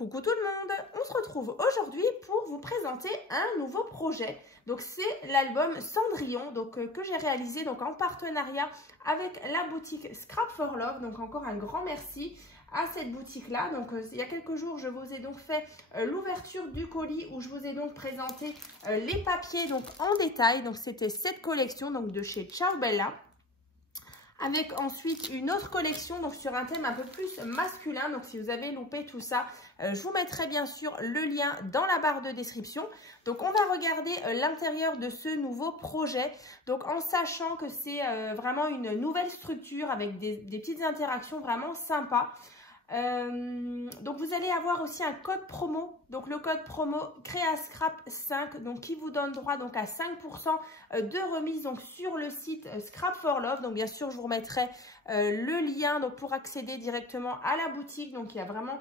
Coucou tout le monde, on se retrouve aujourd'hui pour vous présenter un nouveau projet. Donc c'est l'album Cendrillon que j'ai réalisé en partenariat avec la boutique Scrap for Love. Donc encore un grand merci à cette boutique là. Donc il y a quelques jours je vous ai donc fait l'ouverture du colis où je vous ai donc présenté les papiers en détail. Donc c'était cette collection de chez Ciao Bella. Avec ensuite une autre collection sur un thème un peu plus masculin. Donc si vous avez loupé tout ça, je vous mettrai bien sûr le lien dans la barre de description. Donc on va regarder l'intérieur de ce nouveau projet. Donc en sachant que c'est vraiment une nouvelle structure avec des petites interactions vraiment sympas. Donc vous allez avoir aussi un code promo, donc le code promo CréaScrap5, qui vous donne droit à 5% de remise sur le site Scrap for Love. Donc bien sûr je vous remettrai le lien pour accéder directement à la boutique. Donc il y a vraiment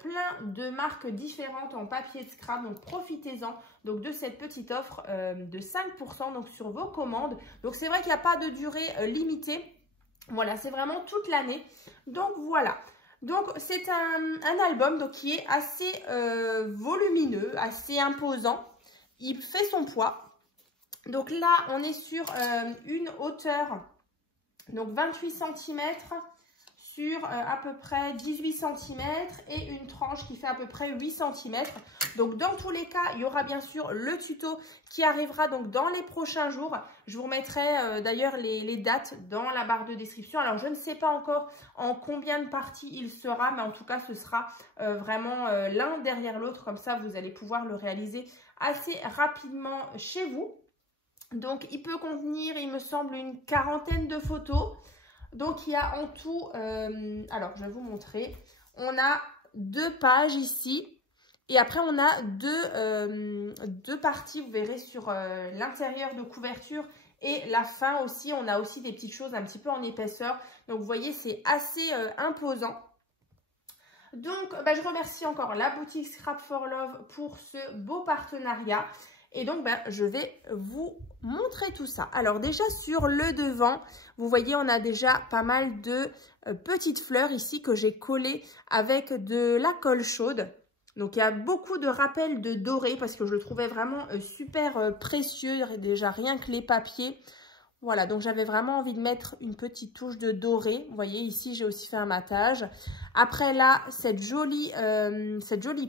plein de marques différentes en papier de scrap, donc profitez-en de cette petite offre de 5% sur vos commandes. Donc c'est vrai qu'il n'y a pas de durée limitée, voilà, c'est vraiment toute l'année. Donc voilà. Donc c'est un album qui est assez volumineux, assez imposant. Il fait son poids. Donc là on est sur une hauteur 28 cm sur à peu près 18 cm et une tranche qui fait à peu près 8 cm. Donc dans tous les cas, il y aura bien sûr le tuto qui arrivera dans les prochains jours. Je vous remettrai d'ailleurs les dates dans la barre de description. Alors je ne sais pas encore en combien de parties il sera, mais en tout cas ce sera vraiment l'un derrière l'autre. Comme ça vous allez pouvoir le réaliser assez rapidement chez vous. Donc il peut contenir, il me semble, une quarantaine de photos. Donc il y a en tout, alors je vais vous montrer, on a 2 pages ici. Et après, on a deux parties, vous verrez, sur l'intérieur de couverture et la fin aussi. On a aussi des petites choses un petit peu en épaisseur. Donc, vous voyez, c'est assez imposant. Donc, je remercie encore la boutique Scrap for Love pour ce beau partenariat. Et donc, je vais vous montrer tout ça. Alors, déjà, sur le devant, vous voyez, on a déjà pas mal de petites fleurs ici que j'ai collées avec de la colle chaude. Donc, il y a beaucoup de rappels de doré parce que je le trouvais vraiment super précieux, déjà rien que les papiers. Voilà, donc j'avais vraiment envie de mettre une petite touche de doré. Vous voyez, ici, j'ai aussi fait un matage. Après, là, cette jolie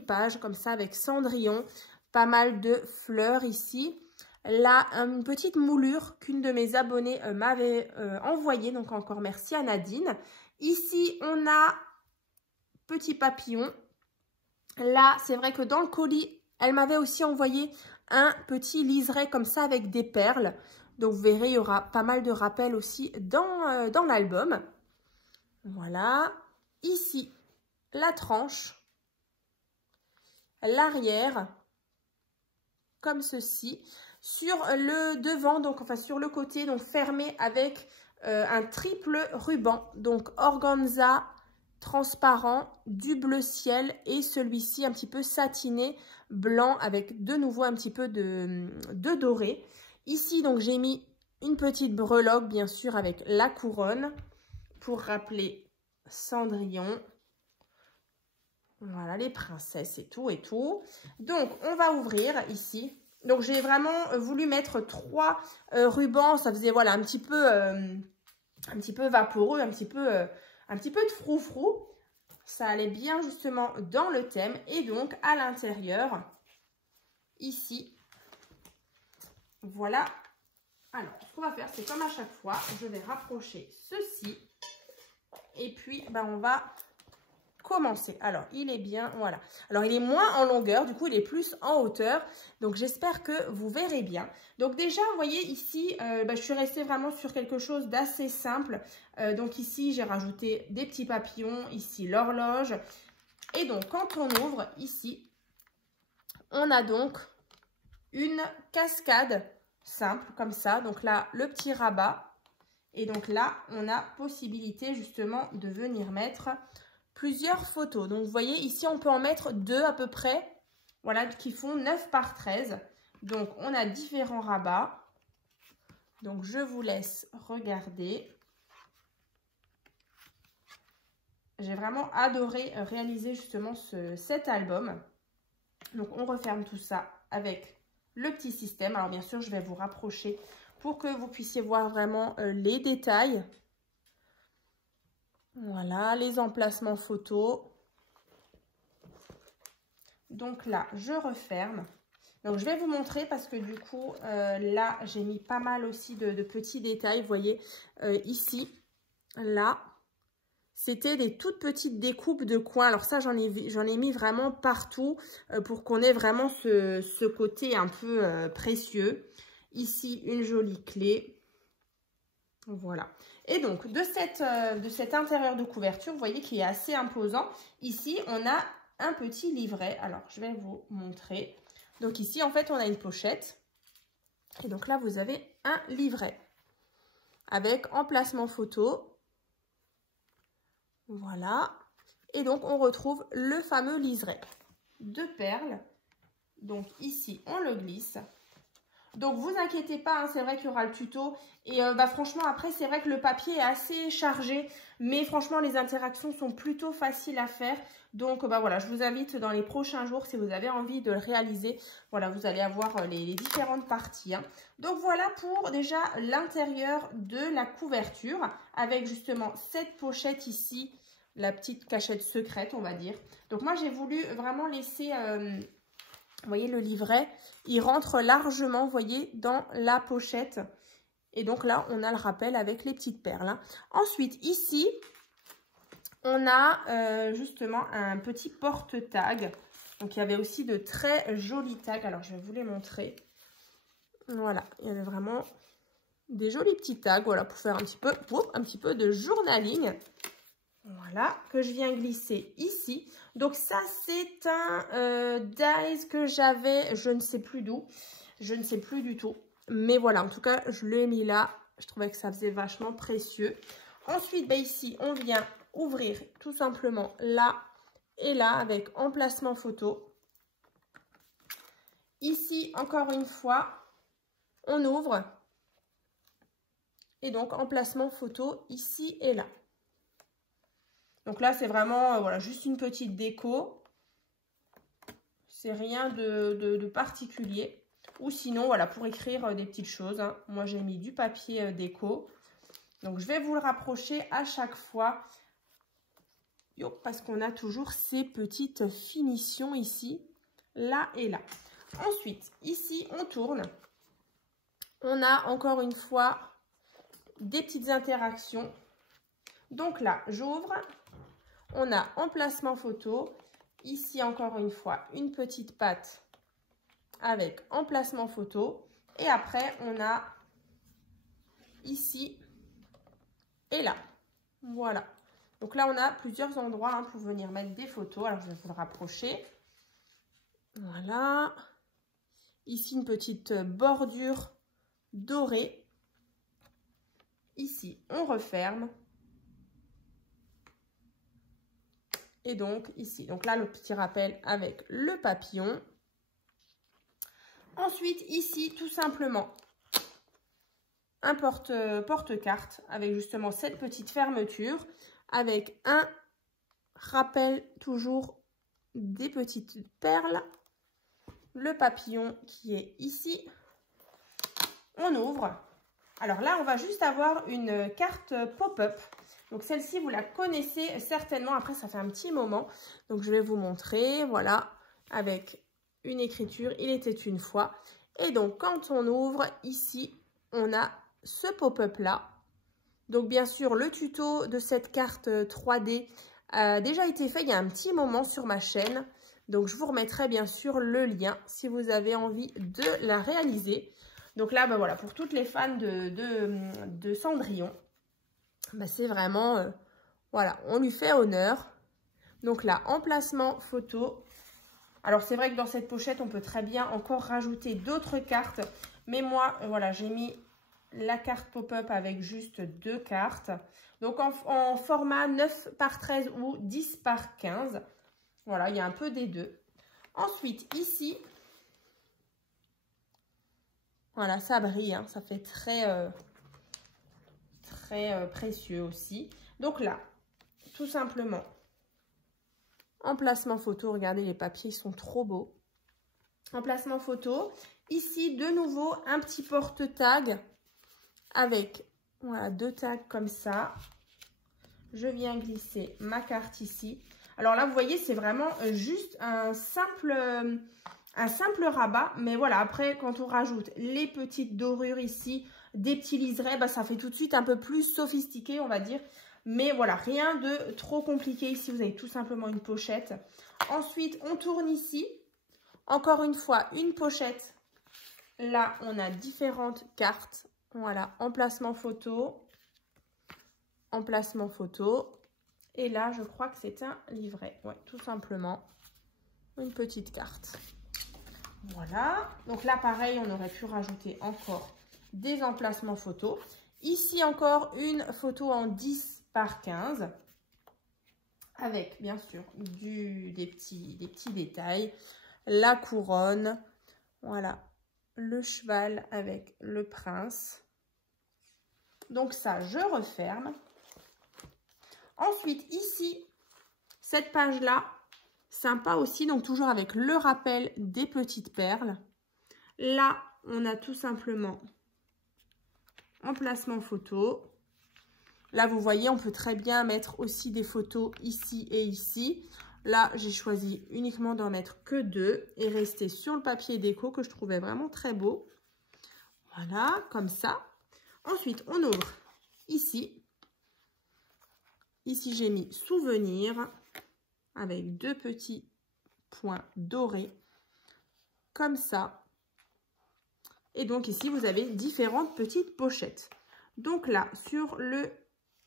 page comme ça avec Cendrillon. Pas mal de fleurs ici. Là, une petite moulure qu'une de mes abonnées m'avait envoyée. Donc, encore merci à Nadine. Ici, on a petit papillon. Là, c'est vrai que dans le colis, elle m'avait aussi envoyé un petit liseré comme ça avec des perles. Donc, vous verrez, il y aura pas mal de rappels aussi dans l'album. Voilà. Ici, la tranche. L'arrière. Comme ceci. Sur le devant, enfin sur le côté, fermé avec un triple ruban. Donc, organza transparent, du bleu ciel et celui-ci un petit peu satiné, blanc avec de nouveau un petit peu de doré. Ici, donc, j'ai mis une petite breloque, bien sûr, avec la couronne pour rappeler Cendrillon. Voilà, les princesses et tout et tout. Donc, on va ouvrir ici. Donc, j'ai vraiment voulu mettre 3 rubans. Ça faisait, voilà, un petit peu vaporeux, un petit peu de froufrou. Ça allait bien justement dans le thème. Et donc, à l'intérieur, ici, voilà. Alors, ce qu'on va faire, c'est comme à chaque fois, je vais rapprocher ceci. Et puis, on va commencer. Alors, il est bien, voilà. Alors, il est moins en longueur, du coup, il est plus en hauteur. Donc, j'espère que vous verrez bien. Donc, déjà, vous voyez, ici, je suis restée vraiment sur quelque chose d'assez simple. Donc, ici, j'ai rajouté des petits papillons. Ici, l'horloge. Et donc, quand on ouvre, ici, on a donc une cascade simple, comme ça. Donc là, le petit rabat. Et donc là, on a possibilité, justement, de venir mettre plusieurs photos. Donc, vous voyez, ici, on peut en mettre 2 à peu près, voilà, qui font 9 par 13. Donc, on a différents rabats. Donc, je vous laisse regarder. j'ai vraiment adoré réaliser justement cet album. Donc, on referme tout ça avec le petit système. Alors, bien sûr, je vais vous rapprocher pour que vous puissiez voir vraiment les détails. Voilà, les emplacements photos. Donc là, je referme. Donc, je vais vous montrer parce que du coup, là, j'ai mis pas mal aussi de petits détails. Vous voyez, ici, là, c'était des toutes petites découpes de coins. Alors ça, j'en ai mis vraiment partout pour qu'on ait vraiment ce côté un peu précieux. Ici, une jolie clé. Voilà. Et donc, de cet intérieur de couverture, vous voyez qu'il est assez imposant. Ici, on a un petit livret. Alors, je vais vous montrer. Donc ici, en fait, on a une pochette. Et donc là, vous avez un livret avec emplacement photo. Voilà. Et donc, on retrouve le fameux liseré de perles. Donc ici, on le glisse. Donc, vous inquiétez pas, hein, c'est vrai qu'il y aura le tuto. Et franchement, après, c'est vrai que le papier est assez chargé. Mais franchement, les interactions sont plutôt faciles à faire. Donc, voilà, je vous invite dans les prochains jours, si vous avez envie de le réaliser. Voilà, vous allez avoir les différentes parties. Hein. Donc, voilà pour déjà l'intérieur de la couverture. Avec justement cette pochette ici, la petite cachette secrète, on va dire. Donc, moi, j'ai voulu vraiment laisser... vous voyez, le livret, il rentre largement, vous voyez, dans la pochette. Et donc là, on a le rappel avec les petites perles. Hein. Ensuite, ici, on a justement un petit porte-tag. Donc, il y avait aussi de très jolis tags. Alors, je vais vous les montrer. Voilà, il y avait vraiment des jolis petits tags, voilà, pour faire un petit peu de journaling. Voilà, que je viens glisser ici. Donc ça, c'est un dies que j'avais, je ne sais plus d'où. Je ne sais plus du tout. Mais voilà, en tout cas, je l'ai mis là. Je trouvais que ça faisait vachement précieux. Ensuite, ici, on vient ouvrir tout simplement là et là avec emplacement photo. Ici, encore une fois, on ouvre. Et donc, emplacement photo ici et là. Donc là, c'est vraiment voilà, juste une petite déco. C'est rien de particulier. Ou sinon, voilà, pour écrire des petites choses. Hein. Moi, j'ai mis du papier déco. Donc, je vais vous le rapprocher à chaque fois. Parce qu'on a toujours ces petites finitions ici, là et là. Ensuite, ici, on tourne. On a encore une fois des petites interactions. Donc là, j'ouvre. On a emplacement photo. Ici, encore une fois, une petite patte avec emplacement photo. Et après, on a ici et là. Voilà. Donc là, on a plusieurs endroits hein, pour venir mettre des photos. Alors, je vais vous le rapprocher. Voilà. Ici, une petite bordure dorée. Ici, on referme. Et donc, ici. Donc là, le petit rappel avec le papillon. Ensuite, ici, tout simplement, un porte-carte avec justement cette petite fermeture. Avec un rappel toujours des petites perles. Le papillon qui est ici. On ouvre. Alors là, on va juste avoir une carte pop-up. Donc celle-ci, vous la connaissez certainement. Après, ça fait un petit moment. Donc je vais vous montrer. Voilà, avec une écriture. Il était une fois. Et donc, quand on ouvre, ici, on a ce pop-up là. Donc bien sûr, le tuto de cette carte 3D a déjà été fait il y a un petit moment sur ma chaîne. Donc je vous remettrai bien sûr le lien si vous avez envie de la réaliser. Donc là, voilà, pour toutes les fans de Cendrillon, c'est vraiment, voilà, on lui fait honneur. Donc là, emplacement photo. Alors c'est vrai que dans cette pochette, on peut très bien encore rajouter d'autres cartes. Mais moi, voilà, j'ai mis la carte pop-up avec juste 2 cartes. Donc en format 9 par 13 ou 10 par 15. Voilà, il y a un peu des deux. Ensuite, ici, voilà, ça brille, hein, ça fait très précieux aussi. Donc là, tout simplement. Emplacement photo, regardez les papiers, ils sont trop beaux. Emplacement photo. Ici, de nouveau, un petit porte-tag avec voilà, 2 tags comme ça. Je viens glisser ma carte ici. Alors là, vous voyez, c'est vraiment juste un simple rabat. Mais voilà, après, quand on rajoute les petites dorures ici, des petits liserés, bah, ça fait tout de suite un peu plus sophistiqué, on va dire. Mais voilà, rien de trop compliqué. Ici, vous avez tout simplement une pochette. Ensuite, on tourne ici. Encore une fois, une pochette. Là, on a différentes cartes. Voilà, emplacement photo. Emplacement photo. Et là, je crois que c'est un livret. Ouais, tout simplement. Une petite carte. Voilà. Donc là, pareil, on aurait pu rajouter encore des emplacements photos. Ici, encore une photo en 10 par 15. Avec, bien sûr, des petits détails. La couronne. Voilà. Le cheval avec le prince. Donc ça, je referme. Ensuite, ici, cette page-là, sympa aussi. Donc toujours avec le rappel des petites perles. Là, on a tout simplement emplacement photo. Là, vous voyez, on peut très bien mettre aussi des photos ici et ici. Là, j'ai choisi uniquement d'en mettre que 2 et rester sur le papier déco que je trouvais vraiment très beau. Voilà, comme ça. Ensuite, on ouvre ici. Ici, j'ai mis souvenir avec 2 petits points dorés, comme ça. Et donc ici, vous avez différentes petites pochettes. Donc là, sur le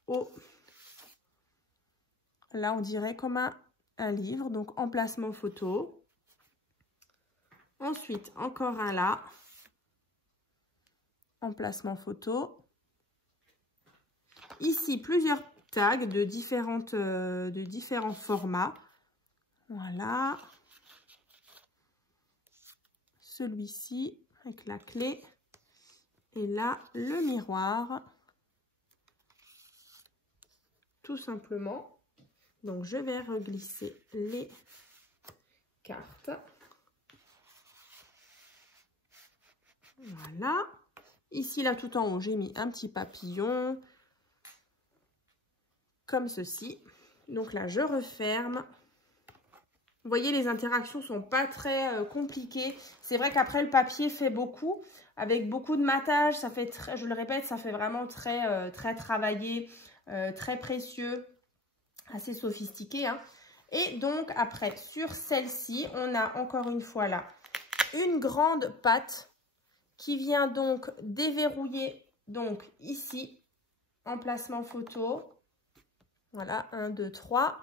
haut, là, on dirait comme un livre, donc emplacement photo. Ensuite, encore un là, emplacement photo. Ici, plusieurs tags de différents formats. Voilà. Celui-ci avec la clé. Et là, le miroir. Tout simplement. Donc, je vais reglisser les cartes. Voilà. Ici, là, tout en haut, j'ai mis un petit papillon. Comme ceci. Donc là, je referme. Vous voyez, les interactions sont pas très compliquées. C'est vrai qu'après, le papier fait beaucoup. Avec beaucoup de matage, ça fait très, je le répète, ça fait vraiment très travaillé, très précieux, assez sophistiqué. Hein. Et donc, après, sur celle-ci, on a encore une fois là, une grande patte qui vient donc déverrouiller, donc ici, emplacement photo. Voilà, 1, 2, 3.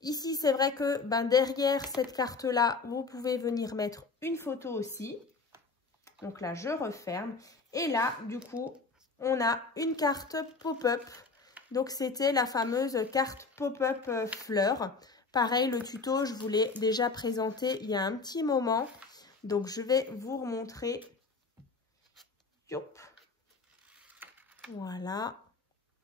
Ici, c'est vrai que derrière cette carte-là, vous pouvez venir mettre une photo aussi. Donc là, je referme. Et là, du coup, on a une carte pop-up. Donc, c'était la fameuse carte pop-up fleur. Pareil, le tuto, je vous l'ai déjà présenté il y a un petit moment. Donc, je vais vous remontrer. Youp. Voilà.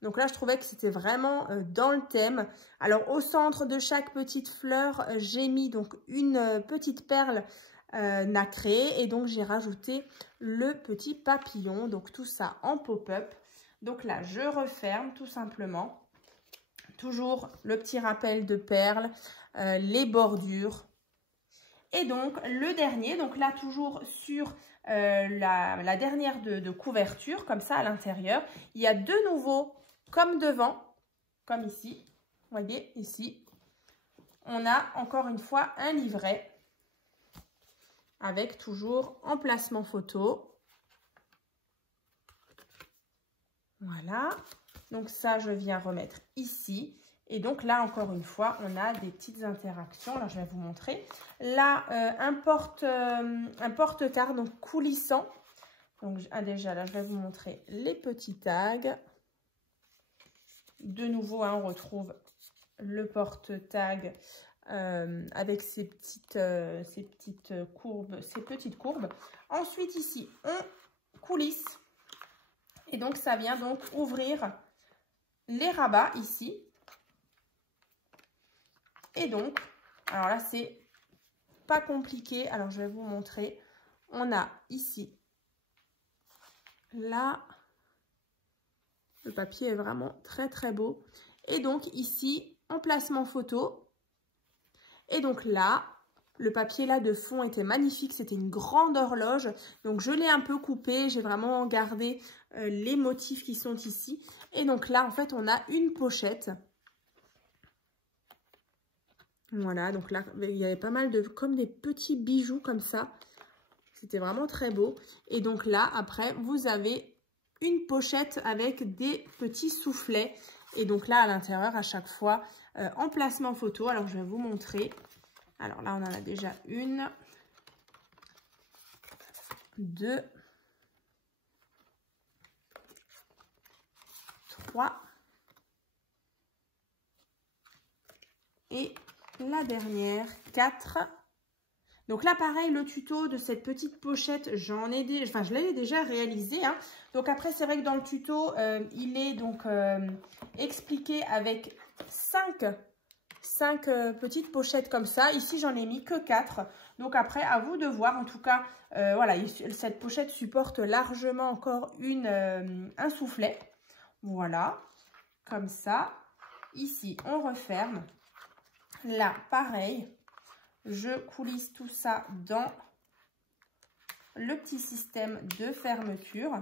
Donc là, je trouvais que c'était vraiment dans le thème. Alors, au centre de chaque petite fleur, j'ai mis donc une petite perle nacrée. Et donc, j'ai rajouté le petit papillon. Donc, tout ça en pop-up. Donc là, je referme tout simplement. Toujours le petit rappel de perles, les bordures. Et donc, le dernier, donc là, toujours sur la dernière de couverture, comme ça, à l'intérieur. Il y a de nouveau, comme devant, comme ici, vous voyez, ici, on a encore une fois un livret avec toujours emplacement photo. Voilà, donc ça, je viens remettre ici. Et donc là, encore une fois, on a des petites interactions. Alors, je vais vous montrer. Là, un porte-carte, donc coulissant. Donc, déjà, là, je vais vous montrer les petits tags. De nouveau, hein, on retrouve le porte-tag avec ces petites courbes. Ensuite, ici, on coulisse. Et donc, ça vient donc ouvrir les rabats ici. Et donc, alors là, c'est pas compliqué. Alors, je vais vous montrer. On a ici, là, le papier est vraiment très, très beau. Et donc, ici, emplacement photo. Et donc là, le papier là de fond était magnifique. C'était une grande horloge. Donc, je l'ai un peu coupé. J'ai vraiment gardé les motifs qui sont ici. Et donc là, en fait, on a une pochette. Voilà, donc là, il y avait pas mal de, comme des petits bijoux comme ça. C'était vraiment très beau. Et donc là, après, vous avez une pochette avec des petits soufflets. Et donc là, à l'intérieur, à chaque fois, emplacement photo. Alors, je vais vous montrer. Alors là, on en a déjà une, 2, 3. Et la dernière, 4. Donc là, pareil, le tuto de cette petite pochette, je l'avais déjà réalisé. Hein. Donc après, c'est vrai que dans le tuto, il est donc expliqué avec 5 petites pochettes comme ça. Ici, j'en ai mis que 4. Donc après, à vous de voir. En tout cas, voilà, cette pochette supporte largement encore un soufflet. Voilà, comme ça. Ici, on referme. Là, pareil, je coulisse tout ça dans le petit système de fermeture.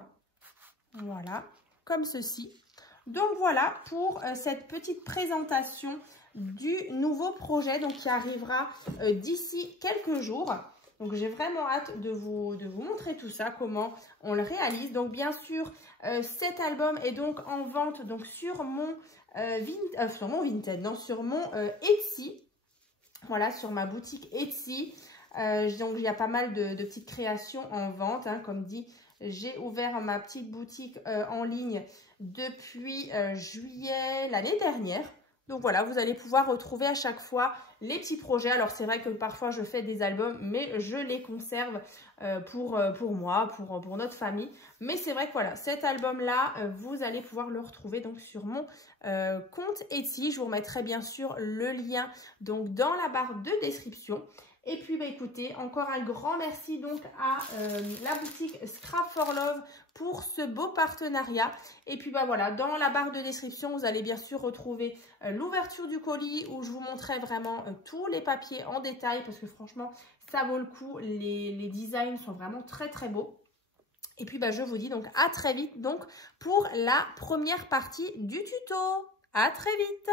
Voilà, comme ceci. Donc voilà pour cette petite présentation du nouveau projet donc, qui arrivera d'ici quelques jours. Donc j'ai vraiment hâte de vous montrer tout ça, comment on le réalise. Donc bien sûr, cet album est donc en vente donc, sur mon sur mon Etsy. Voilà, sur ma boutique Etsy. Donc, il y a pas mal de petites créations en vente. Hein, comme dit, j'ai ouvert ma petite boutique en ligne depuis juillet l'année dernière. Donc, voilà, vous allez pouvoir retrouver à chaque fois les petits projets. Alors, c'est vrai que parfois, je fais des albums, mais je les conserve pour moi, pour notre famille. Mais c'est vrai que voilà, cet album-là, vous allez pouvoir le retrouver donc sur mon compte Etsy. Je vous remettrai bien sûr le lien donc dans la barre de description. Et puis, bah, écoutez, encore un grand merci donc à la boutique Scrap for Love pour ce beau partenariat. Et puis, bah, voilà, dans la barre de description, vous allez bien sûr retrouver l'ouverture du colis où je vous montrais vraiment tous les papiers en détail parce que franchement, ça vaut le coup. Les designs sont vraiment très, très beaux. Et puis, bah, je vous dis donc à très vite donc pour la première partie du tuto. À très vite!